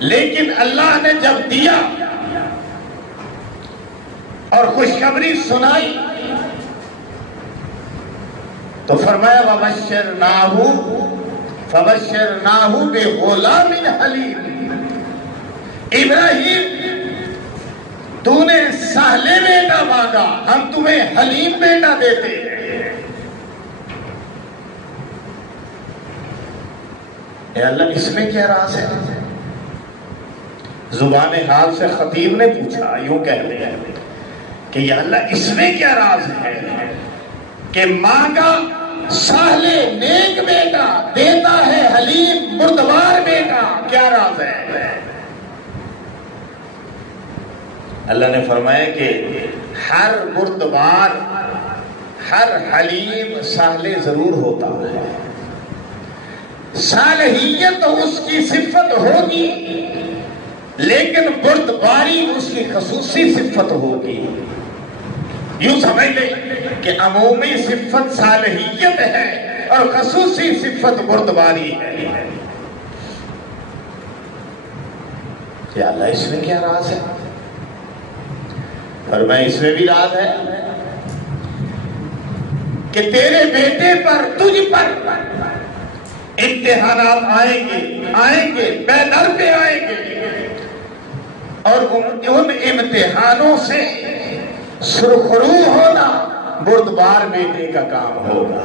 لیکن اللہ نے جب دیا اور خوشخبری سنائی تو فرمایا فبشرناہ بغلام حلیم، ابراہیم تو نے سہلے بیٹا مانگا، ہم تمہیں حلیم بیٹا دیتے ہیں۔ اے اللہ اس میں کیا راز ہے؟ زبان حال سے خطیب نے پوچھا، یوں کہتے ہیں کہ یا اللہ اس میں کیا راز ہے کہ مانگا سہلے نیک بیٹا دیتا ہے حلیم بردبار بیٹا، کیا راز ہے؟ اللہ نے فرمایا کہ ہر بردبار ہر حلیم سہلے ضرور ہوتا ہے، صالحیت اس کی صفت ہوگی لیکن بردباری اس کی خصوصی صفت ہوگی۔ یوں سمجھ لیں کہ عمومی صفت صالحیت ہے اور خصوصی صفت بردباری ہے۔ یا اللہ اس میں کیا راز ہے؟ فرمایا اس میں بھی راز ہے کہ تیرے بیٹے پر تجھ پر امتحانات آئیں گے بے در پہ آئیں گے، اور ان امتحانوں سے سرخرو ہونا بردبار بیٹے کا کام ہوگا۔